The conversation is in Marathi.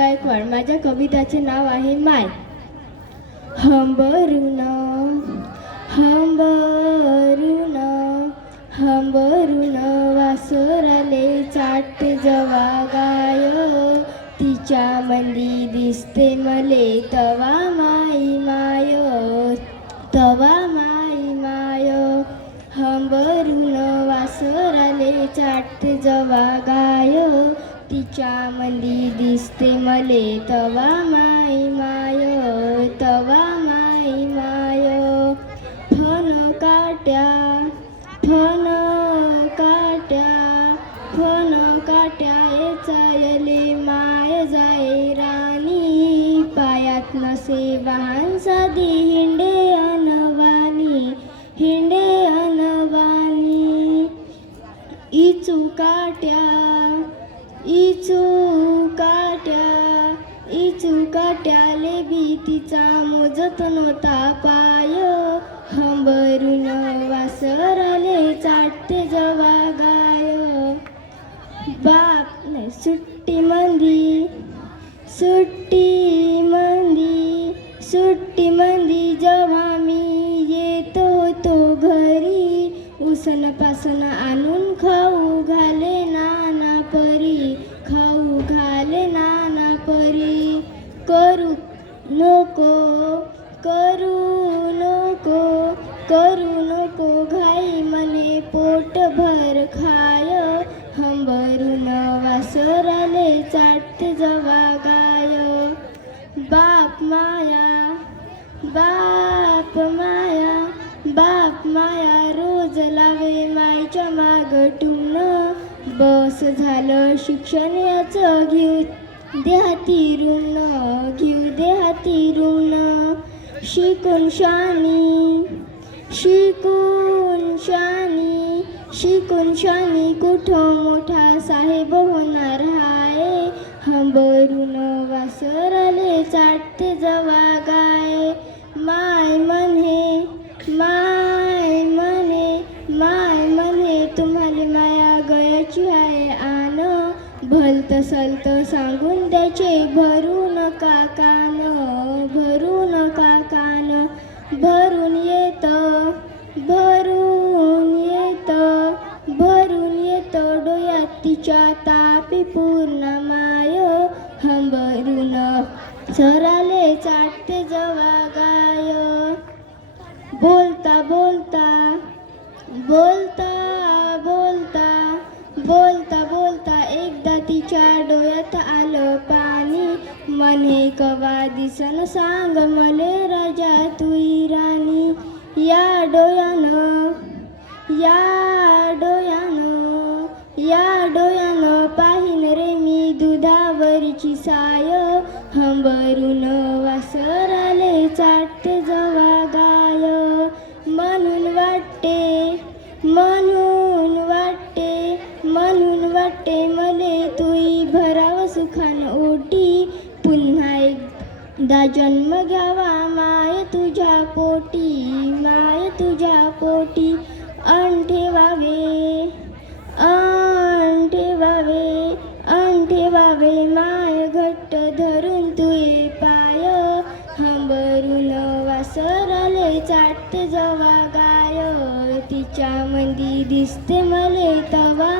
गायकवाड. माझ्या कविताचे नाव आहे माय. हंबरून हंबरून हंबरून वासराले चाटते जवा गाय, तिच्या मंदी दिसते मले तवा माई माय, तवा माई माय. हंबरून वासराले चाटते जवा गाय, तिच्या मंदी दिसते मले तवा माई माय, तवा माई माय. फन काट्या फन काट्या फन काट्या चायले माय जाय राणी, पायात नसे वाहन साधी हिंडे अनवानी, हिंडे अनवानी. इचू काट्या इचू काट्या इचू काट्याले भीतीचा मोजत नव्हता पाय, हंबरून वासराले चाटते जवा गाय. बाप नाही सुट्टी मंदी सुट्टी मंदी सुट्टी मंदी जेव्हा मी येत होतो घरी, उसन पासन आणून खाऊ घाले नाना परी, खाऊ घाले नाना परी. करू नको करू नको करू नको घाई मने पोटभर खाय, हंबरून वासराले चाटते जवा गाय. बाप माया बाप माया बाप माया रोज लावे माईच्या माग टुन, बस झालं शिक्षण याचं घेऊ देहाती ऋण, घेऊ देहाती ऋण. शिकून शानी शिकून शानी शिकून शानी कुठं मोठा साहेब होणार हाय, हंबरून वासराले चाटते जवा गाय. माय म्हणे माय म्हणे माय म्हणे तुम्हाला माया गयाची आहे आन, भलत सलत सांगून द्यायचे भरू नका कान, भरू नका कान. भरून येत भरून येत भरून येत डोळ्यात तिच्या तापी पूर्ण माय, हंबरून सराले चाटते जवा गाय. बोलता बोलता बोलता बोलता बोलता बोलता एकदा तिच्या डोळ्यात आलं पाणी, म्हणे कवा दिसन सांग मले राजा तुई राणी. या डोळ्यानं या डोळ्यानं या डोळ्यानं पाहिन रे मी दुधावरची साय, हंबरून वासराले चाटते जवा गाय. म्हणून वाटते म्हणून वाटते म्हणून वाटते मले तुई भराव सुखान ओटी, पुन्हा एकदा जन्म घ्यावा माय तुझ्या पोटी, माय तुझ्या पोटी. अन ठेवावे अन ठेवावे अन ठेवावे माय घट्ट धरून तुये पाय, हंबरून वासराले चाटते जवा गाय, तिच्या मंदी दिसते मले तवा